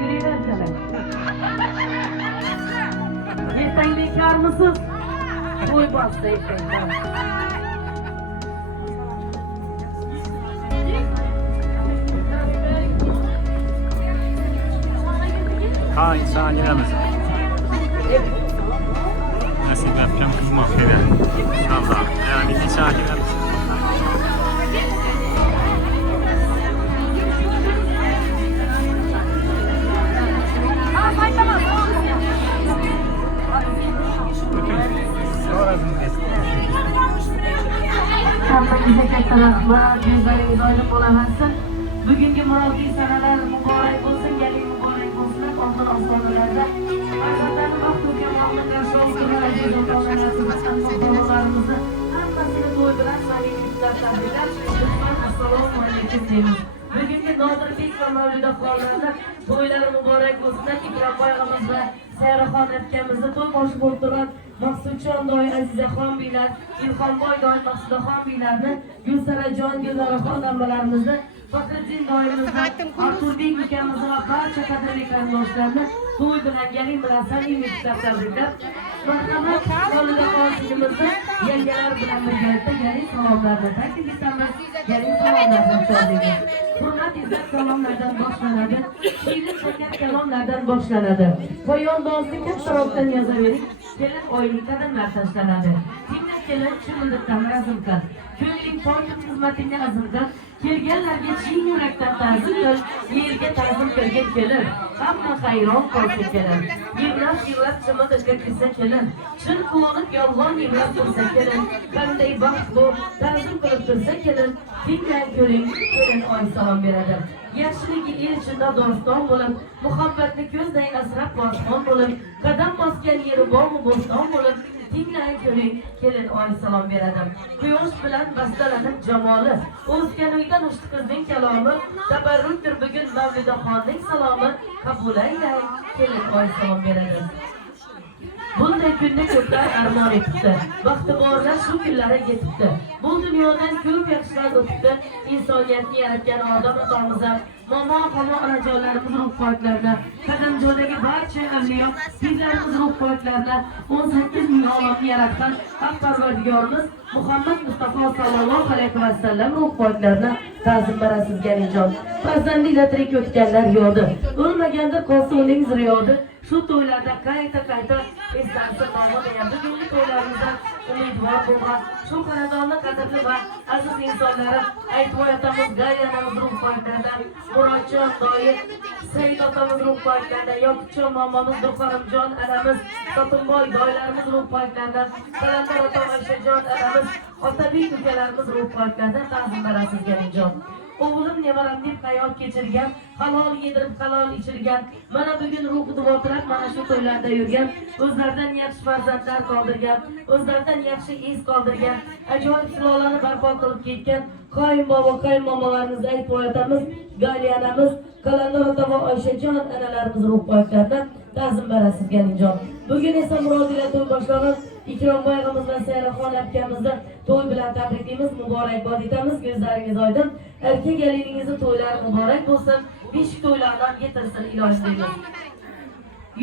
yürüyüverseler. Ertang bekar mısınız? To'y bosdi ertang. Ha insan giremez. Nasip yapacağım kızmak gibi. İnşallah. Yani insan giremez. Hammaga katta rahmat, yuzlaringiz oydin bo'laversin. Bugungi murodli sanalar muborak bo'lsin, galing muborak bo'lsin. Oldin ostonalarda farzandlarni baxtli yomonlik qarshi olgan aziz otalarimizni hammasini to'y bilan samimiy tabriklar. Assalomu alaykum deymiz. Bugungi Nodirbek va Mavlidaxonlarda to'ylari muborak bo'lsin. Ikrom boyog'imiz va Sayraxon akamizni to'y boshi bo'lib turgan Maqsudjon doy, Azizaxon biylar, Ilhomboy doy, Maqsudaxon biylarni, Gulsarajon, Gulnoraxon amalarimizni, Faxriddin doyimizni, Arturbek ukamizni va barcha qadrli qarindoshlarni to'y bilan galing bilan samimiy tabriklar. Marhamat, Mavlidaxonimizni yangalar bilan birgalikda galing salomlarni taklif etamiz. Galing salomlarni o'tkazamiz. Hurmat izzat salomlardan boshlanadi. Shiylik shakar kalomlardan boshlanadi. Poyondozlik kattaroqdan yozavering. Kelin oylik qadamlar tashlanadi. Tinglab kelin chimildiqdan razm qil. Ko'ngling poyib xizmatingni azm qil. Kelganlarga chin yurakdan ta'zim qil. Yerga ta'zim qilgin kelin. Hamma hayron qolsin kelin. Yig'lab chimildiqqa kirsa kelin. Chin quvonib yolg'on yig'lab tursa kelin. Qanday baxtli ta'zim qilib tursa kelin. Tinglab ko'ring kelin oy salom beradi. Yaxshiligi el ichida doston bo'lib, muhabbatni ko'zdan asrab bosqon bo'lib, qadam bosgan yeri bormi bo'ston bo'lib, tinglay ko'ring kelin oy salom beradi. Quyosh bilan bastalanib jamoli, o'zgan uydan ushti qizning kalomi, tabarrukdir bugun Mavlidaxonning salomi, qabul aylang kelin oy salom beradi. Bunday kunni ko'plar armon etibdi. Vaqti borlar shu kunlari yetibdi. Bu dunyodan ko'p yaxshilar o'tibdi. Insoniyatni yaratgan odam otomiz ham, momo qomo onajonlarimiz ruh poyaklarida, qadamjo'dagi barcha avliyo, bizlarimiz ruh poyaklarida 18 ming olamni yaratgan Haq Parvardigorimiz Muhammad Mustafa sallallohu alayhi vasallam ruh poyaklarida ta'zim berasiz galinjon. Farzandliklar tirik o'tganlar yodi. O'lmaganda qolsa uning ziriyodi. Shu to'ylarda qayta eslansa nomini ham bugungi to'ylarimizdan umidvor bo'lgan shu xonadonni qadrli va aziz insonlari Aytboy otamiz, Gayya onamiz ruh poyaklarida, Murodjon doyi, Said otamiz ruh poyaklarida, Yoqubjon momomiz, Durxonimjon onamiz, Sotimboy doylarimiz ruh poyaklarida, Qalandar otam Ayshajon onamiz, Otabek ukalarimiz ruh poyaklarida ta'zim berasiz galinjon. O'g'lim nevaram deb hayot kechirgan, halol yedirib halol ichirgan, mana bugun ruhi duvotirab mana shu to'ylarda yurgan, o'zlaridan yaxshi farzandlar qoldirgan, o'zlaridan yaxshi iz qoldirgan, ajoyib sulolani barpo qilib ketgan qoyim bobo, qoyim momolarimiz, Aytboy otamiz, Galiya onamiz, Qalandar ota va Oyshajon onalarimiz ruh poyaklarida ta'zim berasiz galinjon. Bugun esa murodila to'y boshlag'an Ikromboy og'amiz va Sayraxon akamizni to'y bilan tabriklaymiz, muborakbod etamiz. Ko'zlaringiz oydin. Erkak geliningizni to'ylari muborak bo'lsin. Beshik to'ylardan yetirsin iloj deymiz.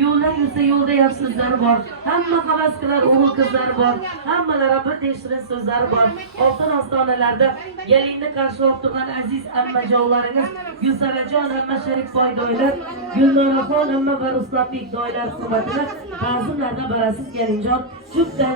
Yo'llar yursa yo'lda yaxshi so'zlari bor. Hamma havas qilar o'g'il qizlari bor. Hammalari bir shirin so'zlari bor. Oltin ostonalarda gelinni qarshilab turgan aziz ammajonlarimiz Gulsarajon amma Sharifboy doylar, Gulnoraxon amma va Ruslabek doylar hurmatida ta'zimlarda barasiz galinjon.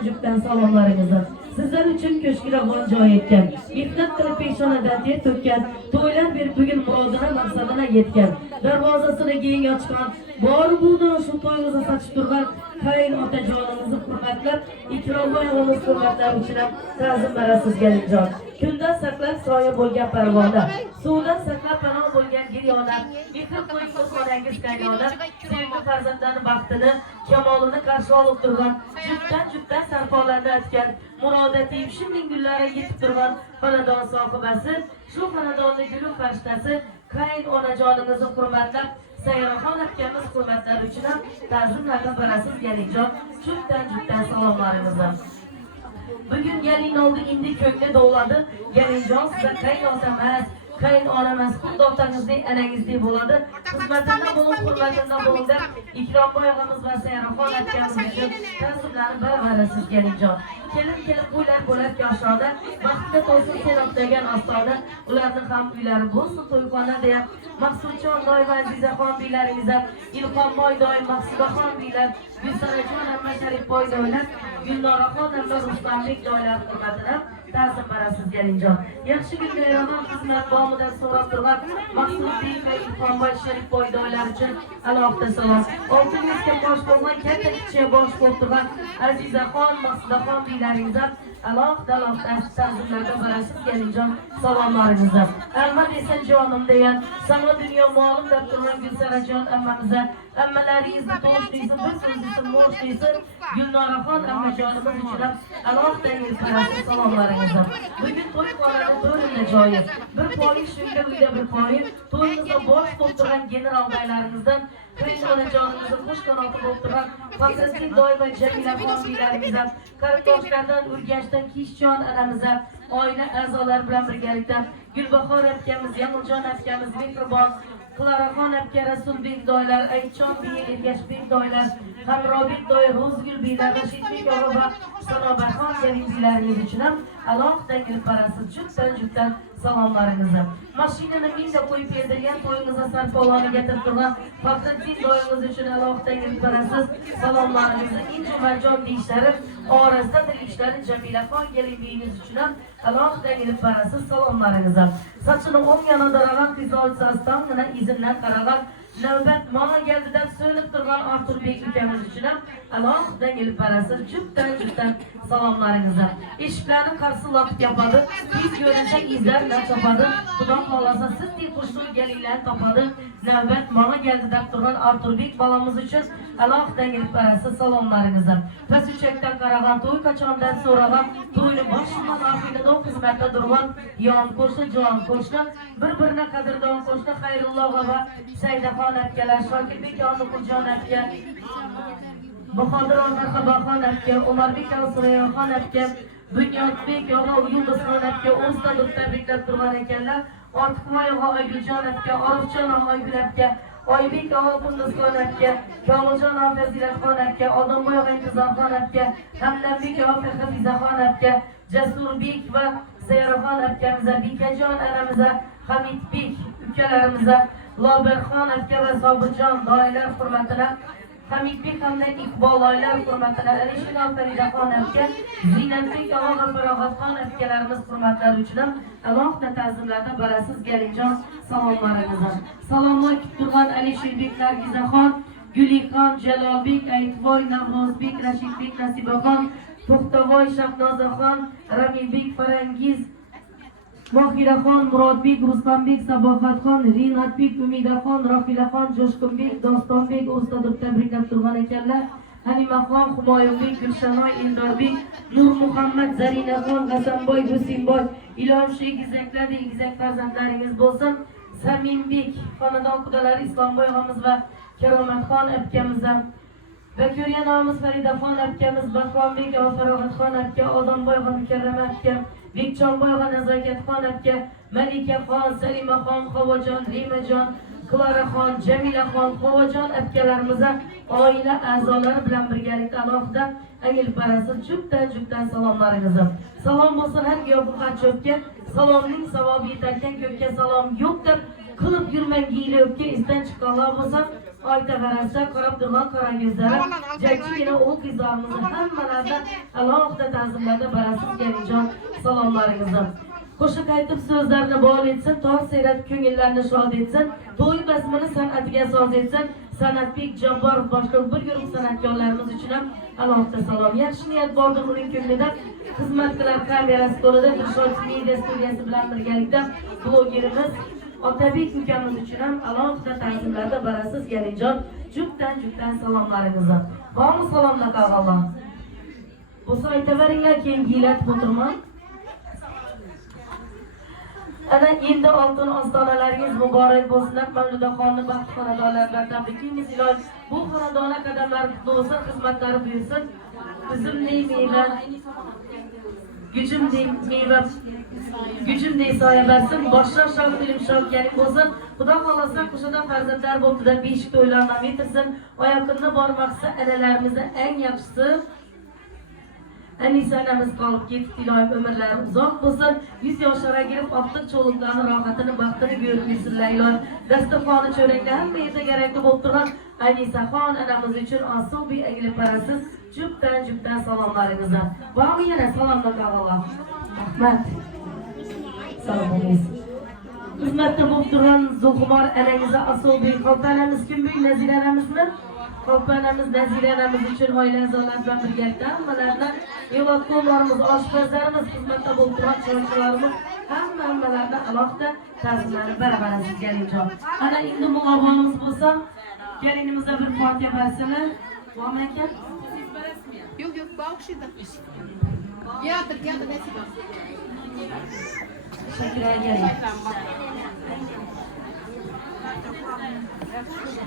Jupdan salomlaringizni. Sizlar uchun ko'shkiravon joy etgan, mehnat qilib peshonadan ter to'kkan, to'ylar berib bugun murodini maqsadini yetgan, darvozasini keng ochgan, bor buldini shu to'yimizni sachib turgan qayin otajonimizni hurmatlab, Ikromboy o'g'imiz hurmatlari uchun ta'zim berasiz galinjon. Kundan saqlab soya bo'lgan parvona, suvdan saqlab panoh bo'lgan giryona, mehr qo'yib onangiz qaynona, sevimli farzandlarni baxtini, kamolini qarshi olib turgan, jupdan sarfolarni aytgan, murodati yushinning gullari yetib turgan xonadon sohibasi, shu xonadonni gulu farishtasi, qayin onajonimizni hurmatlab, Sayraxon akamiz hurmatlari uchun ham ta'zimlarni berasiz galinjon. Jupdan salomlarimizni. Bugun gelin oldu indi kökte doğladı. Gelinjon size qaynota emas, qaynonamiz, xuddi otangizdek, anangizdek bo'ladi. Xizmatinda bo'lib, hurmatinda bo'lib, Ikromboy og'amiz va Sayraxon akamiz uchun ta'zimlarni baravar sizga Jon. Kelib uylar bo'lak yoshlarda, vaqtda to'lsin sen degan ostona, ularning ham uylari bo'lsin to'yxona deya Maqsudjon doim Azizaxon biylarimiz ham, Ilhomboy doim Maqsudaxon biylar, Gulsarajon amma Sharifboy doylar, Gulnoraxon amma Ruslanbek doylar hurmatini ta'zim barasizga Jon. Yaxshi kunlardan xizmat bomidan so'rab turgan Maqsudbek va Ilhomboy Sharifboy doylar uchun alohida salom. 600 ga bosh bo'lgan katta kichik bosh bo'lib turgan Azizaxon, Maqsudaxon biylaringiz ham alohida ta'zimlarda barasizga Jon salomlaringizni. Almat esa jonim degan sana dunyo ma'lum deb turgan Gulsarajon ammamiz ammalaringizni to'g'risizmi bir so'zingizni mo'rishsiz Gulnoraxon ammajonimiz uchun alohida barasiz salomlaringizni. Bugun to'y qoladi to'yning joyi. Bir poyiz shunga uyda bir poyiz to'yimizda bosh bo'lib turgan general baylarimizdan Qaynonajonizni xush qanoti bo'lib turgan Faxriddin doim va Jamilaxon biylarimizdan Qaritoshlardan Urganchdan Kishjon anamiz oila a'zolari bilan birgalikda Gulbahor akamiz, Yamuljon akamiz, Mehribon Qilaraxon aka, Rasulbek doylar, Aytjon biya, Ergashbek doylar, Hamrobek doy, Ro'zgul biylar, Rashidbek og'a va Sanobaxon kabi biylarimiz uchun ham alohida kelib barasiz juftdan salomlaringizni. Mashinani minda qo'yib berdigan to'yingizga sarpoloni getirib turgan Faxriddin doyingiz uchun alohida kelib barasiz salomlaringizni. Inju marjon deyishlari orasida dilishlari Jamilaxon kelibingiz uchun ham alohida kelib barasiz salomlaringizni. Sochini o'ng yonida ravan qizolchasidan mana izindan qaragan navbat mana geldi deb söylep turgan Arturbek ukamiz uchun ham alohida kelib barasiz juftdan salomlaringizni. Eshiklarni qarsi laqit yapadi, biz ko'rinsa izlar bilan chopadi. Xudo xolasa siz xushro'y gelinglarni topadi. Navbat mana geldi deb turgan Arturbek balamiz uchun alohida kelib barasiz salomlaringizni. Past uchakdan qaragan to'y qachondan so'ragan to'yni boshidan oxiriga xizmatda turgan yon qo'shni, jon qo'shni, bir-birine qadrdon qo'shni Xayrulloh va Saydaxon akalar, Shokirbek Yonuquljon aka, Bahodir Marhabaxon aka, Umarbek Surayxon aka, Bunyodbek og'a Yulduzxon aka o'zida tabriklab turgan ekanlar. Ortiqboy og'a Oyguljon aka, Orifjon og'a Oygul aka, Oybek og'a Qunduzxon aka, Komiljon og'a Fazilatxon aka, Odamboy og'a Intizorxon aka, Hamdambek og'a Hafizaxon aka, Jasurbek va Sayraxon akamiz, Bekajon anamiz, Hamidbek ukalarimiz, Loberxon aka va Sobirjon doylar hurmatini, Hamidbek hamda Iqbol doylar hurmatini, Alisher Faridaxon aka, Zinatbek og'a va Farog'atxon akalarimiz hurmatlari uchun alohida ta'zimlarda barasiz Galinjon salomlaringizni. Salomlar kutib turgan Alisherbek Nargizaxon, Gulixon, Jalolbek, Aytboy, Navro'zbek, Rashidbek, Nasibaxon, To'xtavoy, Shahnozaxon, Ramilbek, Farangiz, Mohiraxon, Murodbek, Ruslanbek, Sabohatxon, Rinatbek, Umidaxon, Rohilaxon, Jo'shqinbek, Dostonbek o'zida tabriklab turgan ekanlar. Halimaxon, Humoyunbek, Gulshanoy, Eldorbek, Nur Muhammad, Zarinaxon, Hasanboy, Gusimboy, ilom shu egizaklardek egizak farzandlaringiz bo'lsin. Samimbek, xonadon qudalari Islomboy og'amiz va Karomatxon akamiz ve ko'rgan og'amiz Faridaxon akamiz, Bahrombek og'a Farog'atxon aka, Odamboy og'a Mukarrama aka, Bekchonboy og'a Nazokatxon aka, Malikaxon, Salimaxon, Havojon, Rimajon, Qilaraxon, Jamilaxon, Havojon akalarimiz oila a'zolari bilan birgalikda alohida angil barasiz juftdan salomlaringizni. Salom bo'lsin har yo'qqa cho'pga, salomning savobi yetarkan ko'kka salom yo'q deb qilib yurmang giyilibga isdan chiqqanlar bo'lsa oyta qarasa qarab turgan qora ko'zlari jajjigina o'q qizlarimizni hammalarida alohida ta'zimlarda barasiz Galinjon salomlaringizni. Qo'shiq aytib so'zlarni bol etsin, tog' seyratib ko'ngillarni shod etsin, to'y bazmini san'atiga soz etsin. San'atbek Jabborov boshqa bir guruh san'atkorlarimiz uchun ham alohida salom. Yaxshi niyat bordir uning ko'nglida. Xizmat qilar kamerasi qo'lida Dilshod media studiyasi bilan birgalikda blogerimiz Otabek ukamiz uchun ham alohida ta'zimlarda barasiz Galinjon juftdan salomlaringizni. Bormi salomlar qilganlar. Bo'lsa aytaveringlar, keyin giylatib o'tirman. Ana endi oltin ostonalaringiz muborak bo'lsin. Mavludaxonni baxt xonadonlaridan tabriklaymiz. Iloh bu xonadonlar qadamlari qutlug' bo'lsin, xizmatlari buyursin. Uzumli meva gücüm değil meyve, gücüm değil saye versin. Başlar şahı bilim şahı gelip olsun. Xudo xohlasa kuşadan farzandlar bo'ldi da beshik to'ylardan yetirsin. O yaqinda bormoqsa analarimizni eng yaxshisi Anisa anamiz qolib ketib iloyim ömürleri uzoq bo'lsin. 100 yoshlarga girib optiq cho'luklarni rohatini baxtini ko'rib yursinlar iloyim. Dasturxoni cho'raklar hamma yerda kerakli bo'lib turgan Anisaxon anamiz uchun asubiy egilib parasiz jubdan salomlaringizni. Bormi yana salomlar qilinglar. Rahmat. Salom alaykum. Xizmatda bo'lib turgan Zulxumor anangizni asubiy qaltanamiz kim bu naziranamizmi? Qaltanamiz naziranamiz uchun oila a'zolari bilan birgalikda hammalarni yo'latqonlarimiz, oshpazlarimiz, xizmatda bo'lib turgan choychilarimiz hammalardan alohida ta'zimlarni barabar sizgalikjon. Ana endi muloqotimiz bo'lsa, kelinimizga bir fotiha barsini. Bormi ekan? Yok bağışıydı. Yadır nesi var? Teşekkür ederim.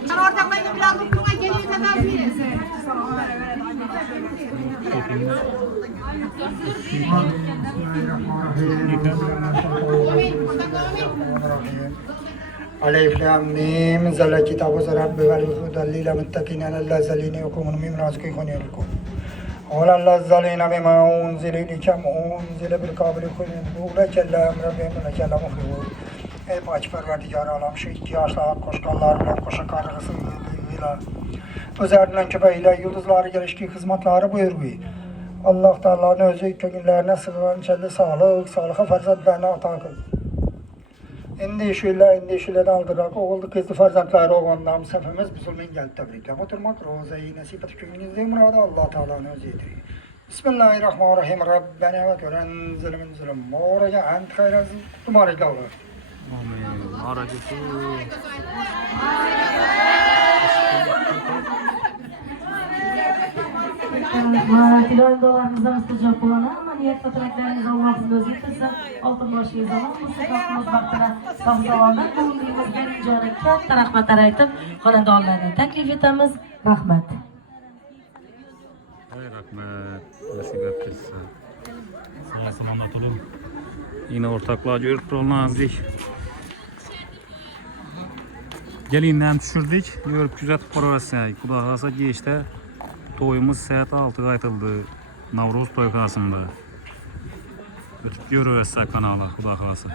Ben oradan benim biraz okuma geliyor kadar birisi. ألف لام ميم نزل الكتاب رب والهدى للمتقين الذين يقومون مما رزقهم ينفقون ولا الذين بما أنزل إليك أنزل بالقابل أولئك اللهم ربهم أولئك اللهم مفلحون. Ey baş perverdigar alam şu ihtiyaçlar koşkanlarla koşa kargısıyla özerdilen köpeğiyle yıldızları gelişki hizmetleri buyuruyor. Allah Teala'nın özü kökünlerine sığınan içinde sağlığa ferzatlarına ata kıl. Endişeyle aldırak oğuldu kızlı ferzatları oğlanlarım sefemiz Müslüman geldi tebrikler. Oturmak rozayı nasip et kökünüzde muradı Allah Teala'nın özüdür. Bismillahirrahmanirrahim. Rabbena ve gören zulümün zulüm. Moraca ent hayrazı tumarık Allah. Amin. Aracısı. İloyim dualarınıza müstecap olana ama niyet ve dileklerinizi Allah'ın özü yetirsin. Altın başıyız ama mutluluk vaktine sağlamlar. Bulunduğumuz gelince ona katta rahmetler aytıp xonadonlarni taklif etamiz. Rahmet. Hay rahmet. Nasip ettirsin. Sağ selamat olun. Yine ortaklığa görüp rollandık. Gelinden düşürdük. Görüp güzel parası. Kudaklarsa geçti. Toyumuz saat 6'da aytıldı. Navruz toy kasında. Ötüp görüyorsa kanala kudaklarsa.